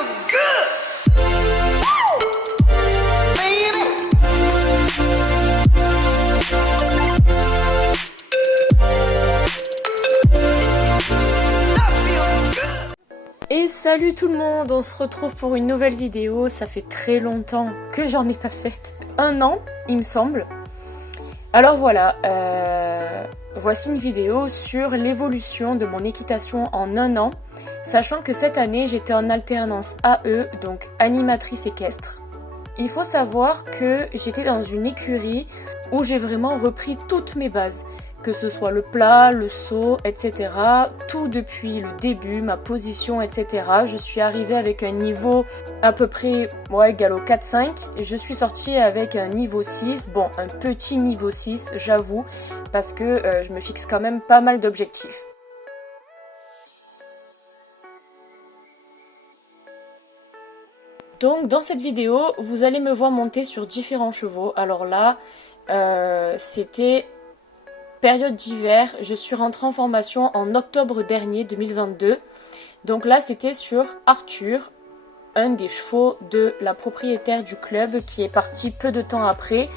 feel good. Baby. I feel good. Et salut tout le monde, on se retrouve pour une nouvelle vidéo. Ça fait très longtemps que j'en ai pas faite. 1 an, il me semble. Alors voilà, voici une vidéo sur l'évolution de mon équitation en 1 an. Sachant que cette année, j'étais en alternance AE, donc animatrice équestre. Il faut savoir que j'étais dans une écurie où j'ai vraiment repris toutes mes bases. Que ce soit le plat, le saut, etc. Tout depuis le début, ma position, etc. Je suis arrivée avec un niveau à peu près égal au 4-5. Et je suis sortie avec un niveau 6. Bon, un petit niveau 6, j'avoue, parce que je me fixe quand même pas mal d'objectifs. Donc dans cette vidéo, vous allez me voir monter sur différents chevaux. Alors là, c'était période d'hiver. Je suis rentrée en formation en octobre dernier, 2022. Donc là, c'était sur Arthur, un des chevaux de la propriétaire du club qui est parti peu de temps après,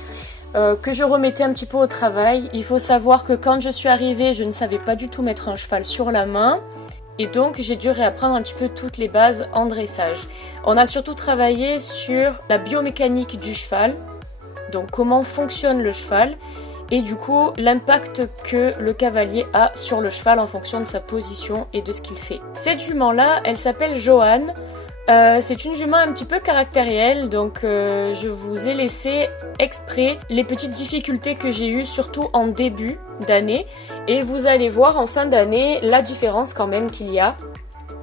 que je remettais un petit peu au travail. Il faut savoir que quand je suis arrivée, je ne savais pas du tout mettre un cheval sur la main. Et donc j'ai dû réapprendre un petit peu toutes les bases en dressage. On a surtout travaillé sur la biomécanique du cheval, donc comment fonctionne le cheval, et du coup l'impact que le cavalier a sur le cheval en fonction de sa position et de ce qu'il fait. Cette jument-là, elle s'appelle Joanne. C'est une jument un petit peu caractérielle, donc je vous ai laissé exprès les petites difficultés que j'ai eues, surtout en début d'année, et vous allez voir en fin d'année la différence quand même qu'il y a.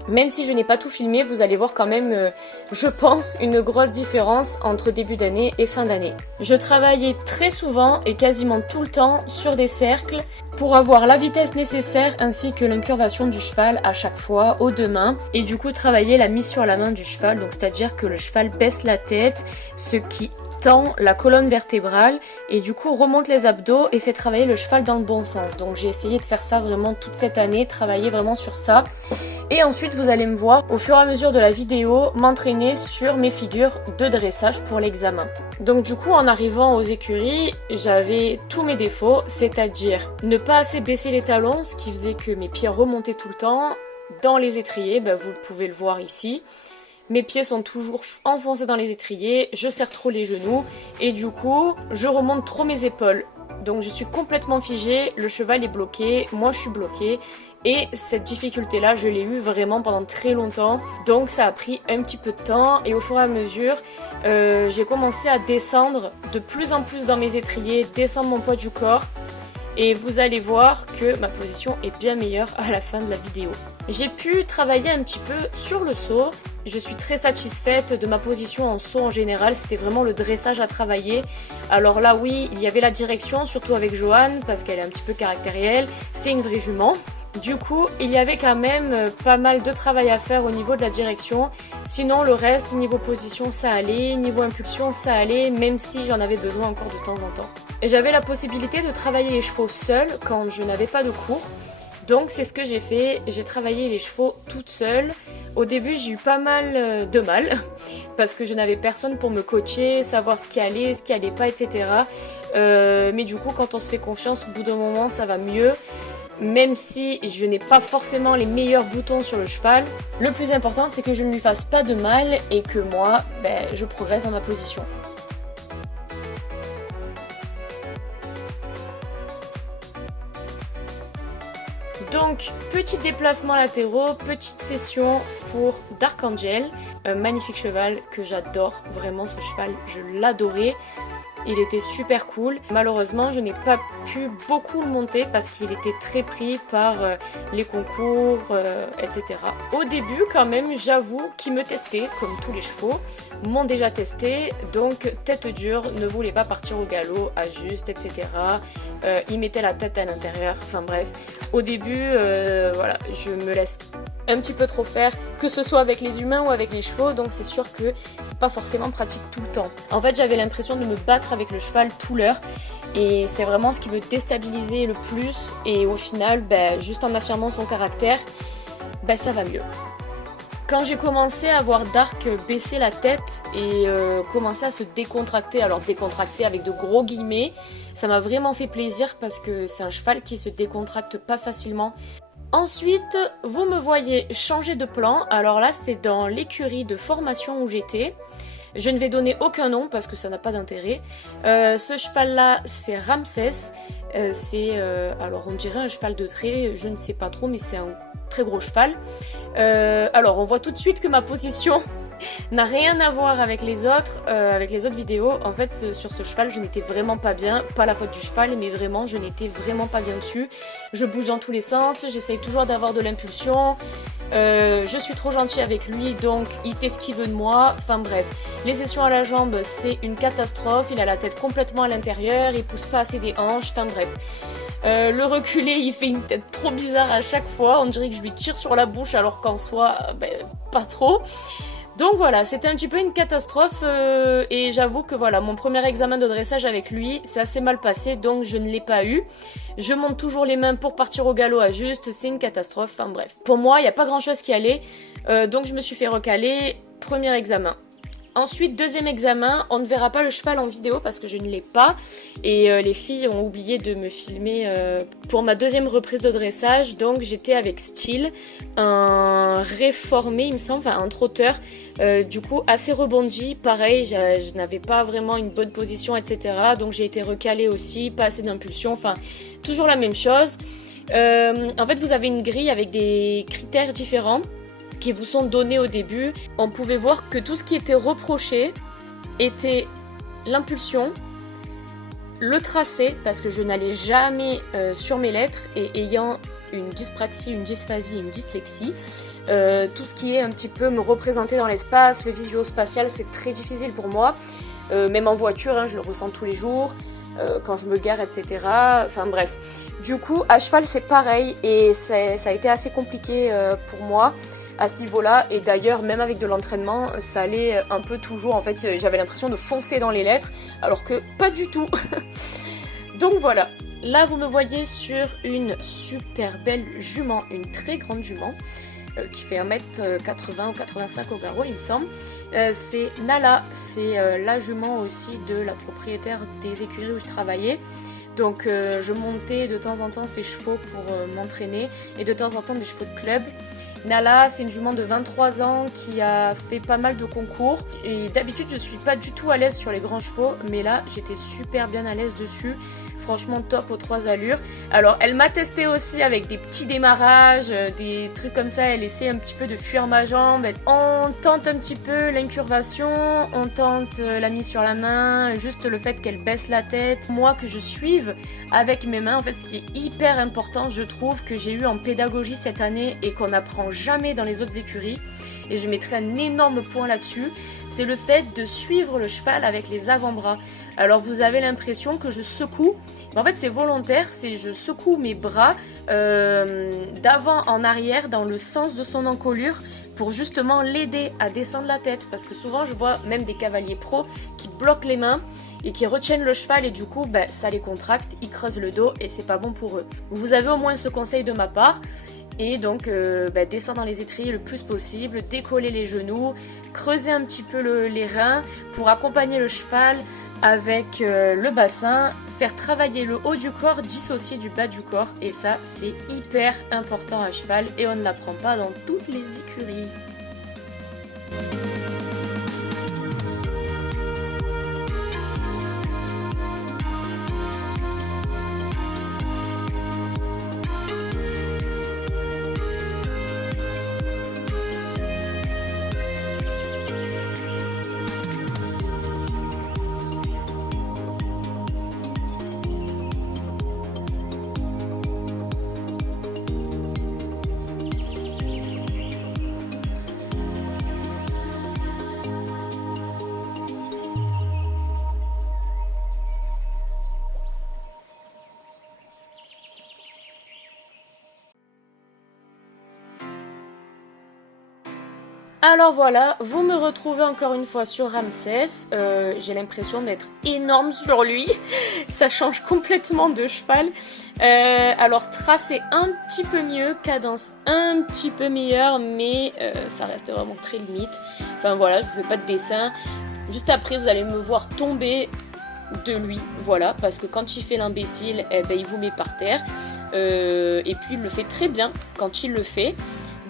Même si je n'ai pas tout filmé, vous allez voir quand même, je pense, une grosse différence entre début d'année et fin d'année. Je travaillais très souvent et quasiment tout le temps sur des cercles pour avoir la vitesse nécessaire ainsi que l'incurvation du cheval à chaque fois aux 2 mains, et du coup travailler la mise sur la main du cheval, donc c'est-à-dire que le cheval baisse la tête, ce qui tend la colonne vertébrale et du coup remonte les abdos et fait travailler le cheval dans le bon sens. Donc j'ai essayé de faire ça vraiment toute cette année, travailler vraiment sur ça. Et ensuite vous allez me voir au fur et à mesure de la vidéo m'entraîner sur mes figures de dressage pour l'examen. Donc du coup en arrivant aux écuries, j'avais tous mes défauts, c'est-à-dire ne pas assez baisser les talons, ce qui faisait que mes pieds remontaient tout le temps. Dans les étriers, vous pouvez le voir ici. Mes pieds sont toujours enfoncés dans les étriers, je serre trop les genoux et du coup, je remonte trop mes épaules. Donc je suis complètement figée, le cheval est bloqué, moi je suis bloquée. Et cette difficulté-là, je l'ai eue vraiment pendant très longtemps. Donc ça a pris un petit peu de temps et au fur et à mesure, j'ai commencé à descendre de plus en plus dans mes étriers, descendre mon poids du corps. Et vous allez voir que ma position est bien meilleure à la fin de la vidéo. J'ai pu travailler un petit peu sur le saut. Je suis très satisfaite de ma position en saut en général. C'était vraiment le dressage à travailler. Alors là, oui, il y avait la direction, surtout avec Joanne, parce qu'elle est un petit peu caractérielle. C'est une vraie jument. Du coup, il y avait quand même pas mal de travail à faire au niveau de la direction. Sinon, le reste, niveau position, ça allait. Niveau impulsion, ça allait, même si j'en avais besoin encore de temps en temps. Et j'avais la possibilité de travailler les chevaux seule quand je n'avais pas de cours. Donc c'est ce que j'ai fait, j'ai travaillé les chevaux toute seule. Au début j'ai eu pas mal de mal parce que je n'avais personne pour me coacher, savoir ce qui allait pas, etc. Mais du coup quand on se fait confiance, au bout d'un moment ça va mieux. Même si je n'ai pas forcément les meilleurs boutons sur le cheval, le plus important c'est que je ne lui fasse pas de mal et que moi, je progresse dans ma position. Donc, petit déplacement latéraux, petite session pour Dark Angel, un magnifique cheval que j'adore, vraiment ce cheval, je l'adorais. Il était super cool. Malheureusement, je n'ai pas pu beaucoup le monter parce qu'il était très pris par les concours, etc. Au début, quand même, j'avoue qu'ils me testaient, comme tous les chevaux, m'ont déjà testé. Donc, tête dure, ne voulait pas partir au galop, ajuste, etc. Ils mettaient la tête à l'intérieur. Enfin bref, au début, voilà, je me laisse un petit peu trop faire, que ce soit avec les humains ou avec les chevaux, donc c'est sûr que c'est pas forcément pratique tout le temps. En fait, j'avais l'impression de me battre avec le cheval tout l'heure et c'est vraiment ce qui me déstabilisait le plus, et au final, juste en affirmant son caractère, ça va mieux. Quand j'ai commencé à voir Dark baisser la tête et commencer à se décontracter, alors décontracter avec de gros guillemets, ça m'a vraiment fait plaisir parce que c'est un cheval qui se décontracte pas facilement. Ensuite, vous me voyez changer de plan. Alors là, c'est dans l'écurie de formation où j'étais. Je ne vais donner aucun nom parce que ça n'a pas d'intérêt. Ce cheval-là, c'est Ramsès. Alors on dirait un cheval de trait, je ne sais pas trop, mais c'est un très gros cheval. Alors on voit tout de suite que ma position n'a rien à voir avec les autres vidéos. En fait, sur ce cheval, je n'étais vraiment pas bien. Pas la faute du cheval, mais vraiment, je n'étais vraiment pas bien dessus. Je bouge dans tous les sens, j'essaye toujours d'avoir de l'impulsion. Je suis trop gentille avec lui, donc il fait ce qu'il veut de moi. Enfin bref, les sessions à la jambe, c'est une catastrophe. Il a la tête complètement à l'intérieur, il pousse pas assez des hanches. Enfin bref. Le reculé, il fait une tête trop bizarre à chaque fois. On dirait que je lui tire sur la bouche alors qu'en soi, pas trop. Donc voilà, c'était un petit peu une catastrophe et j'avoue que voilà, mon premier examen de dressage avec lui, c'est assez mal passé, donc je ne l'ai pas eu. Je monte toujours les mains pour partir au galop à juste, c'est une catastrophe, enfin bref. Pour moi, il n'y a pas grand chose qui allait, donc je me suis fait recaler, premier examen. Ensuite, deuxième examen, on ne verra pas le cheval en vidéo parce que je ne l'ai pas. Et les filles ont oublié de me filmer pour ma deuxième reprise de dressage. Donc j'étais avec Steel, un réformé il me semble, enfin un trotteur. Du coup assez rebondi, pareil, je n'avais pas vraiment une bonne position, etc. Donc j'ai été recalée aussi, pas assez d'impulsion, enfin toujours la même chose. En fait vous avez une grille avec des critères différents qui vous sont donnés au début. On pouvait voir que tout ce qui était reproché était l'impulsion, le tracé, parce que je n'allais jamais sur mes lettres, et ayant une dyspraxie, une dysphasie, une dyslexie, tout ce qui est un petit peu me représenter dans l'espace, le visuo-spatial, c'est très difficile pour moi. Même en voiture, hein, je le ressens tous les jours, quand je me gare, etc. Enfin bref. Du coup, à cheval, c'est pareil, et ça a été assez compliqué pour moi à ce niveau-là, et d'ailleurs même avec de l'entraînement ça allait un peu toujours, en fait j'avais l'impression de foncer dans les lettres alors que pas du tout. Donc voilà, là vous me voyez sur une super belle jument, une très grande jument qui fait 1m80 ou 85 au garrot il me semble. C'est Nala, c'est la jument aussi de la propriétaire des écuries où je travaillais. Donc je montais de temps en temps ses chevaux pour m'entraîner et de temps en temps des chevaux de club. Nala, c'est une jument de 23 ans qui a fait pas mal de concours. Et d'habitude, je suis pas du tout à l'aise sur les grands chevaux, mais là, j'étais super bien à l'aise dessus. Franchement top aux 3 allures. Alors elle m'a testé aussi avec des petits démarrages, des trucs comme ça, elle essaie un petit peu de fuir ma jambe. On tente un petit peu l'incurvation, on tente la mise sur la main, juste le fait qu'elle baisse la tête. Moi que je suive avec mes mains, en fait ce qui est hyper important je trouve que j'ai eu en pédagogie cette année et qu'on n'apprend jamais dans les autres écuries. Et je mettrai un énorme point là-dessus, c'est le fait de suivre le cheval avec les avant-bras. Alors vous avez l'impression que je secoue, mais en fait c'est volontaire, c'est je secoue mes bras d'avant en arrière dans le sens de son encolure pour justement l'aider à descendre la tête. Parce que souvent je vois même des cavaliers pros qui bloquent les mains et qui retiennent le cheval et du coup ça les contracte, ils creusent le dos et c'est pas bon pour eux. Vous avez au moins ce conseil de ma part. Et donc descendre dans les étriers le plus possible, décoller les genoux, creuser un petit peu les reins pour accompagner le cheval avec le bassin, faire travailler le haut du corps dissocié du bas du corps. Et ça c'est hyper important à cheval et on ne l'apprend pas dans toutes les écuries. Alors voilà, vous me retrouvez encore une fois sur Ramsès. J'ai l'impression d'être énorme sur lui. Ça change complètement de cheval. Alors tracé un petit peu mieux, cadence un petit peu meilleure, mais ça reste vraiment très limite. Enfin voilà, je vous fais pas de dessin. Juste après, vous allez me voir tomber de lui, voilà, parce que quand il fait l'imbécile, eh ben, il vous met par terre. Et puis il le fait très bien quand il le fait.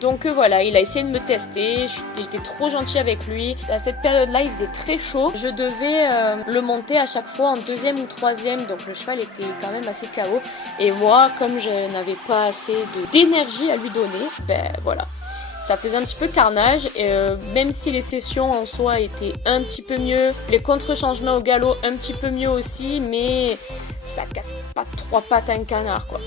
Donc voilà, il a essayé de me tester, j'étais trop gentille avec lui. À cette période-là, il faisait très chaud. Je devais le monter à chaque fois en deuxième ou troisième, donc le cheval était quand même assez KO. Et moi, comme je n'avais pas assez d'énergie à lui donner, ben voilà. Ça faisait un petit peu carnage, et même si les sessions en soi étaient un petit peu mieux, les contre-changements au galop un petit peu mieux aussi, mais ça casse pas trois pattes à un canard quoi.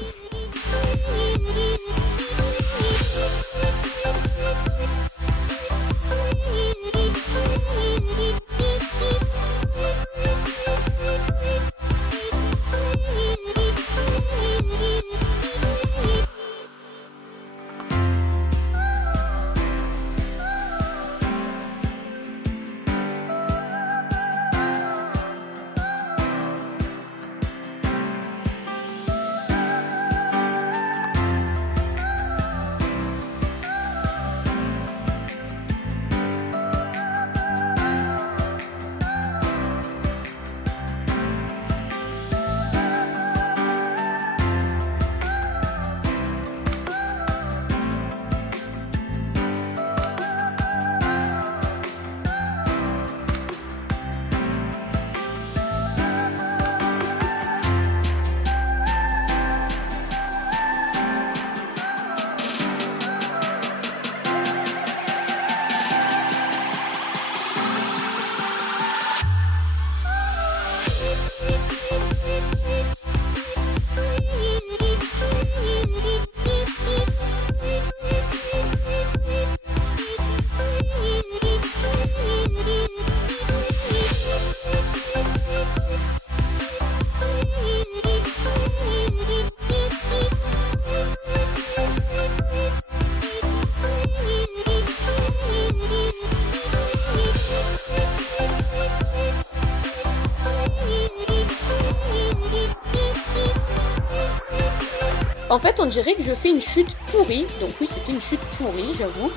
En fait, on dirait que je fais une chute pourrie. Donc oui, c'était une chute pourrie, j'avoue.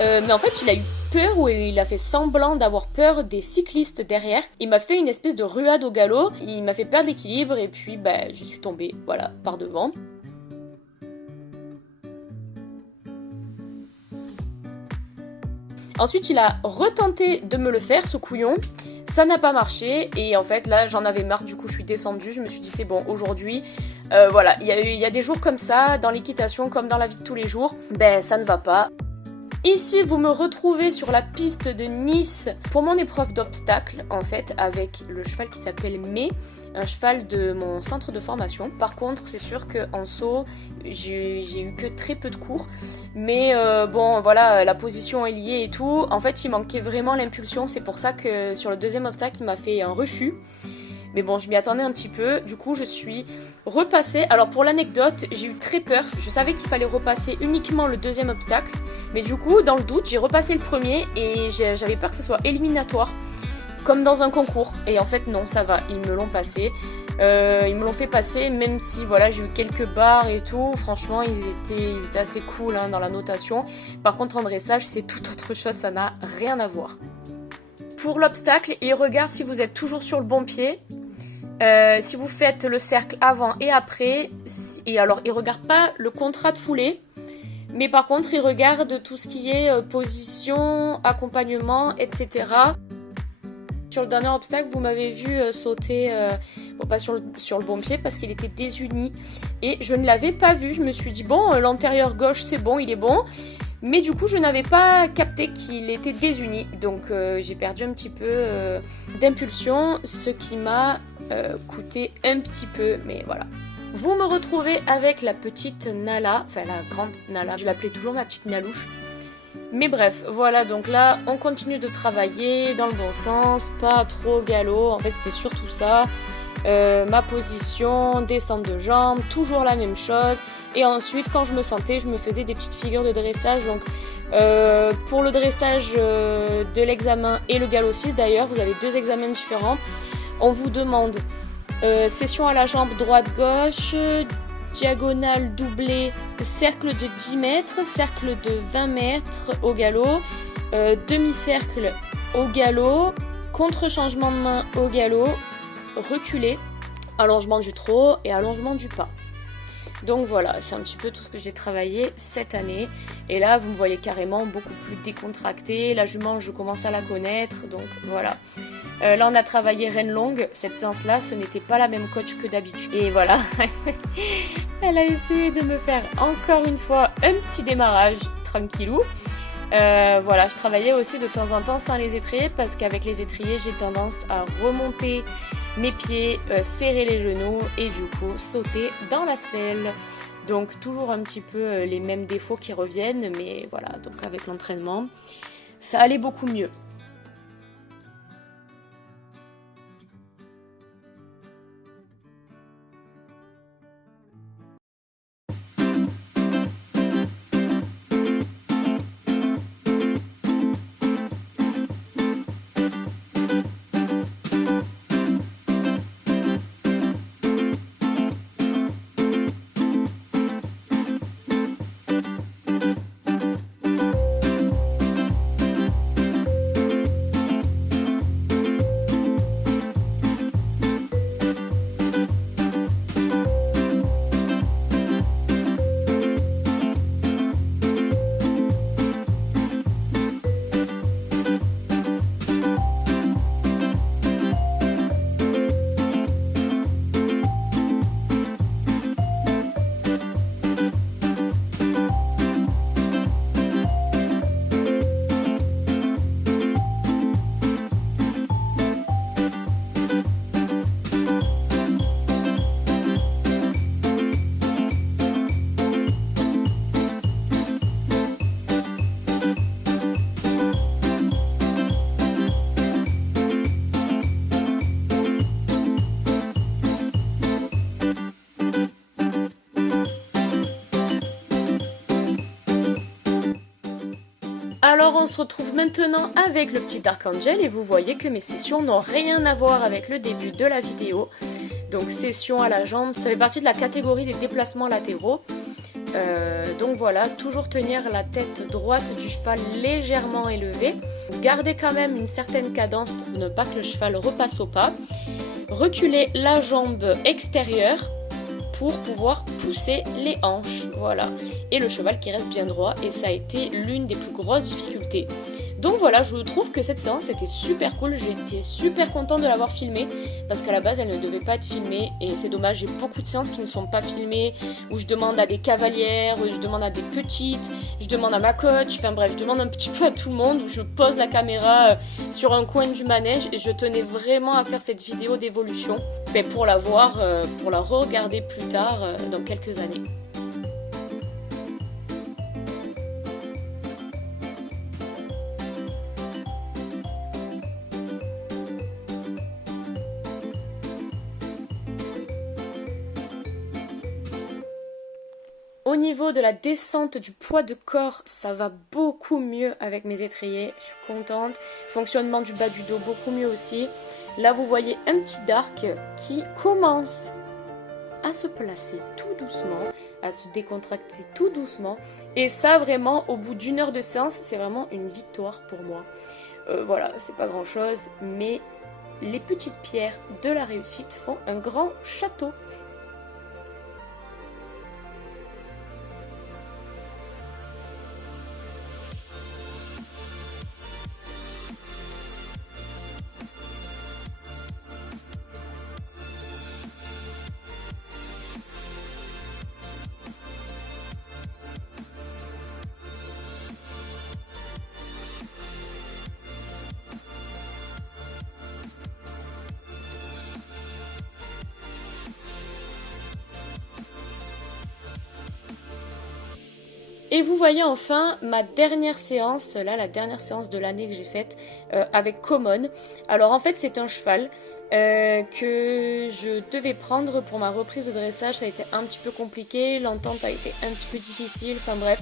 Mais en fait, il a eu peur ou il a fait semblant d'avoir peur des cyclistes derrière. Il m'a fait une espèce de ruade au galop. Il m'a fait perdre l'équilibre et puis bah, je suis tombée, voilà, par devant. Ensuite, il a retenté de me le faire, ce couillon. Ça n'a pas marché et en fait là j'en avais marre, du coup je suis descendue, je me suis dit c'est bon aujourd'hui, voilà, il y a des jours comme ça, dans l'équitation comme dans la vie de tous les jours, ben ça ne va pas. Ici, vous me retrouvez sur la piste de Nice pour mon épreuve d'obstacle, en fait, avec le cheval qui s'appelle May, un cheval de mon centre de formation. Par contre, c'est sûr qu'en saut, j'ai eu que très peu de cours. Mais bon, voilà, la position est liée et tout. En fait, il manquait vraiment l'impulsion. C'est pour ça que sur le deuxième obstacle, il m'a fait un refus. Mais bon, je m'y attendais un petit peu. Du coup, je suis repassée. Alors, pour l'anecdote, j'ai eu très peur. Je savais qu'il fallait repasser uniquement le deuxième obstacle. Mais du coup, dans le doute, j'ai repassé le premier et j'avais peur que ce soit éliminatoire, comme dans un concours. Et en fait, non, ça va. Ils me l'ont passé. Ils me l'ont fait passer, même si voilà, j'ai eu quelques barres et tout. Franchement, ils étaient assez cool hein, dans la notation. Par contre, en dressage, c'est tout autre chose. Ça n'a rien à voir. Pour l'obstacle, il regarde si vous êtes toujours sur le bon pied. Si vous faites le cercle avant et après, et alors il regarde pas le contrat de foulée, mais par contre il regarde tout ce qui est position, accompagnement, etc. Sur le dernier obstacle, vous m'avez vu sauter, bon, pas sur le bon pied parce qu'il était désuni et je ne l'avais pas vu. Je me suis dit bon, l'antérieur gauche c'est bon, il est bon. Mais du coup, je n'avais pas capté qu'il était désuni. Donc, j'ai perdu un petit peu d'impulsion, ce qui m'a coûté un petit peu. Mais voilà. Vous me retrouvez avec la petite Nala, enfin la grande Nala. Je l'appelais toujours ma petite Nalouche. Mais bref, voilà. Donc là, on continue de travailler dans le bon sens, pas trop galop. En fait, c'est surtout ça. Ma position, descente de jambes, toujours la même chose. Et ensuite, quand je me sentais, je me faisais des petites figures de dressage. Donc Pour le dressage de l'examen et le galop 6 d'ailleurs, vous avez 2 examens différents. On vous demande session à la jambe droite-gauche, diagonale doublée, cercle de 10 mètres, cercle de 20 mètres au galop, demi-cercle au galop, contre-changement de main au galop, reculé, allongement du trot et allongement du pas. Donc voilà, c'est un petit peu tout ce que j'ai travaillé cette année. Et là, vous me voyez carrément beaucoup plus décontractée. La jument, je commence à la connaître, donc voilà. Là, on a travaillé reine longue. Cette séance-là, ce n'était pas la même coach que d'habitude. Et voilà, elle a essayé de me faire encore une fois un petit démarrage tranquillou. Voilà, je travaillais aussi de temps en temps sans les étriers parce qu'avec les étriers, j'ai tendance à remonter mes pieds, serrer les genoux et du coup sauter dans la selle. Donc toujours un petit peu les mêmes défauts qui reviennent, mais voilà, donc avec l'entraînement, ça allait beaucoup mieux. Alors on se retrouve maintenant avec le petit Archangel et vous voyez que mes sessions n'ont rien à voir avec le début de la vidéo. Donc session à la jambe, ça fait partie de la catégorie des déplacements latéraux. Donc voilà, toujours tenir la tête droite du cheval légèrement élevée. Garder quand même une certaine cadence pour ne pas que le cheval repasse au pas. Reculer la jambe extérieure pour pouvoir pousser les hanches, voilà. Et le cheval qui reste bien droit, et ça a été l'une des plus grosses difficultés. Donc voilà, je trouve que cette séance était super cool, j'étais super contente de l'avoir filmée, parce qu'à la base elle ne devait pas être filmée, et c'est dommage, j'ai beaucoup de séances qui ne sont pas filmées, où je demande à des cavalières, où je demande à des petites, je demande à ma coach, enfin bref, je demande un petit peu à tout le monde, où je pose la caméra sur un coin du manège, et je tenais vraiment à faire cette vidéo d'évolution, pour la voir, pour la re-regarder plus tard, dans quelques années. Au niveau de la descente du poids de corps, ça va beaucoup mieux avec mes étriers, je suis contente. Fonctionnement du bas du dos, beaucoup mieux aussi. Là, vous voyez un petit dark qui commence à se placer tout doucement, à se décontracter tout doucement. Et ça, vraiment, au bout d'1 heure de séance, c'est vraiment une victoire pour moi. Voilà, c'est pas grand-chose, mais les petites pierres de la réussite font un grand château. Et vous voyez enfin ma dernière séance, là la dernière séance de l'année que j'ai faite avec Common. Alors en fait c'est un cheval que je devais prendre pour ma reprise de dressage, ça a été un petit peu compliqué, l'entente a été un petit peu difficile, enfin bref.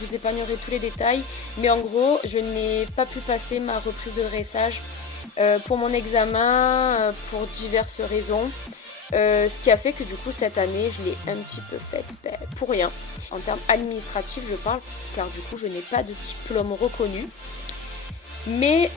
Je vous épargnerai tous les détails, mais en gros, je n'ai pas pu passer ma reprise de dressage pour mon examen, pour diverses raisons. Ce qui a fait que du coup cette année je l'ai un petit peu faite pour rien. En termes administratifs je parle, car du coup je n'ai pas de diplôme reconnu. Mais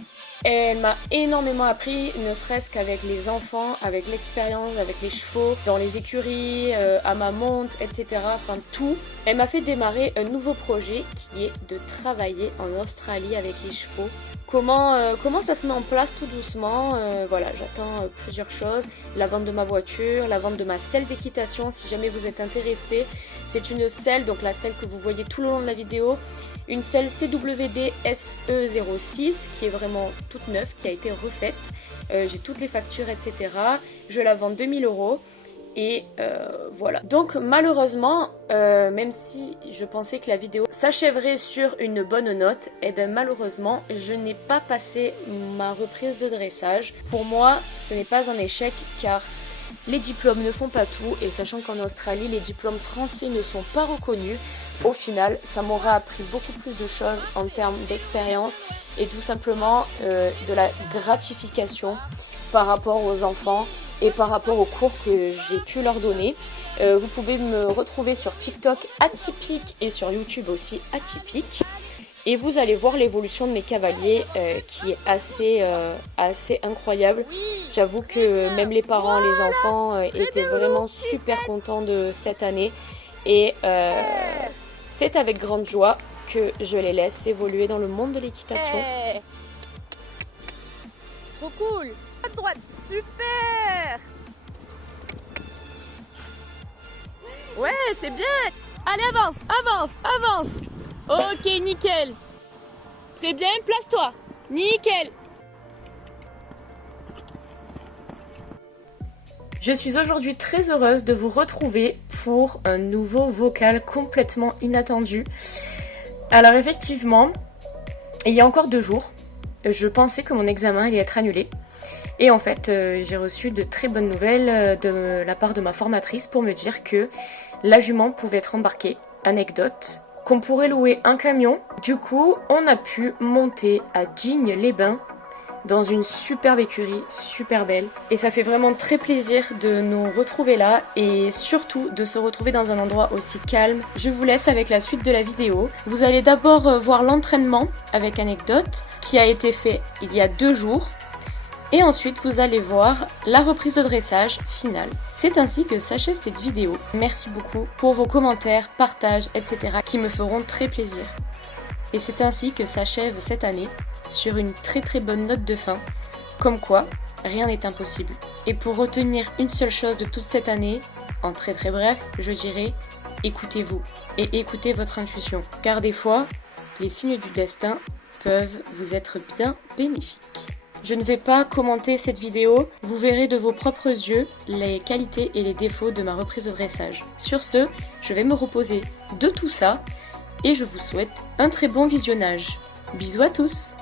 elle m'a énormément appris, ne serait-ce qu'avec les enfants, avec l'expérience, avec les chevaux, dans les écuries, à ma monte, etc. Enfin tout. Elle m'a fait démarrer un nouveau projet qui est de travailler en Australie avec les chevaux. Comment ça se met en place tout doucement, voilà, j'attends plusieurs choses. La vente de ma voiture, la vente de ma selle d'équitation si jamais vous êtes intéressé. C'est une selle, donc la selle que vous voyez tout le long de la vidéo. Une selle CWD SE06 qui est vraiment toute neuve, qui a été refaite. J'ai toutes les factures, etc. Je la vends 2000 €. Et voilà. Donc malheureusement, même si je pensais que la vidéo s'achèverait sur une bonne note, et bien malheureusement, je n'ai pas passé ma reprise de dressage. Pour moi, ce n'est pas un échec car les diplômes ne font pas tout. Et sachant qu'en Australie, les diplômes français ne sont pas reconnus, au final, ça m'aura appris beaucoup plus de choses en termes d'expérience et tout simplement de la gratification par rapport aux enfants et par rapport aux cours que j'ai pu leur donner. Vous pouvez me retrouver sur TikTok atypique et sur YouTube aussi atypique. Et vous allez voir l'évolution de mes cavaliers qui est assez incroyable. J'avoue que même les parents, les enfants étaient vraiment super contents de cette année. Et c'est avec grande joie que je les laisse évoluer dans le monde de l'équitation. Hey. Trop cool. À droite, super. Ouais, c'est bien. Allez, avance, avance, avance. Ok, nickel. Très bien, place-toi. Nickel. Je suis aujourd'hui très heureuse de vous retrouver pour un nouveau vocal complètement inattendu. Alors effectivement, il y a encore 2 jours, je pensais que mon examen allait être annulé. Et en fait, j'ai reçu de très bonnes nouvelles de la part de ma formatrice pour me dire que la jument pouvait être embarquée. Anecdote, qu'on pourrait louer un camion. Du coup, on a pu monter à Digne-les-Bains dans une superbe écurie, super belle. Et ça fait vraiment très plaisir de nous retrouver là et surtout de se retrouver dans un endroit aussi calme. Je vous laisse avec la suite de la vidéo. Vous allez d'abord voir l'entraînement avec anecdote qui a été fait il y a 2 jours. Et ensuite, vous allez voir la reprise de dressage finale. C'est ainsi que s'achève cette vidéo. Merci beaucoup pour vos commentaires, partages, etc. qui me feront très plaisir. Et c'est ainsi que s'achève cette année sur une très très bonne note de fin. Comme quoi, rien n'est impossible. Et pour retenir une seule chose de toute cette année, en très très bref, je dirais, écoutez-vous et écoutez votre intuition. Car des fois, les signes du destin peuvent vous être bien bénéfiques. Je ne vais pas commenter cette vidéo, vous verrez de vos propres yeux les qualités et les défauts de ma reprise de dressage. Sur ce, je vais me reposer de tout ça et je vous souhaite un très bon visionnage. Bisous à tous!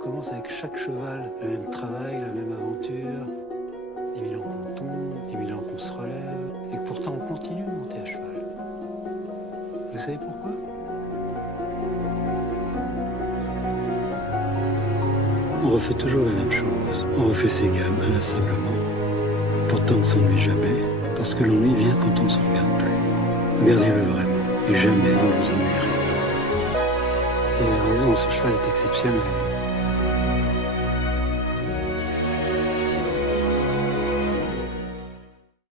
recommence avec chaque cheval. Le même travail, la même aventure. 10 000 ans qu'on tombe, 10 000 ans qu'on se relève. Et que pourtant on continue de monter à cheval. Vous savez pourquoi? On refait toujours la même chose. On refait ses gammes inlassablement. Et pourtant on ne s'ennuie jamais. Parce que l'ennui vient quand on ne se regarde plus. Regardez-le vraiment. Et jamais vous vous ennuierez. Il a raison, ce cheval est exceptionnel.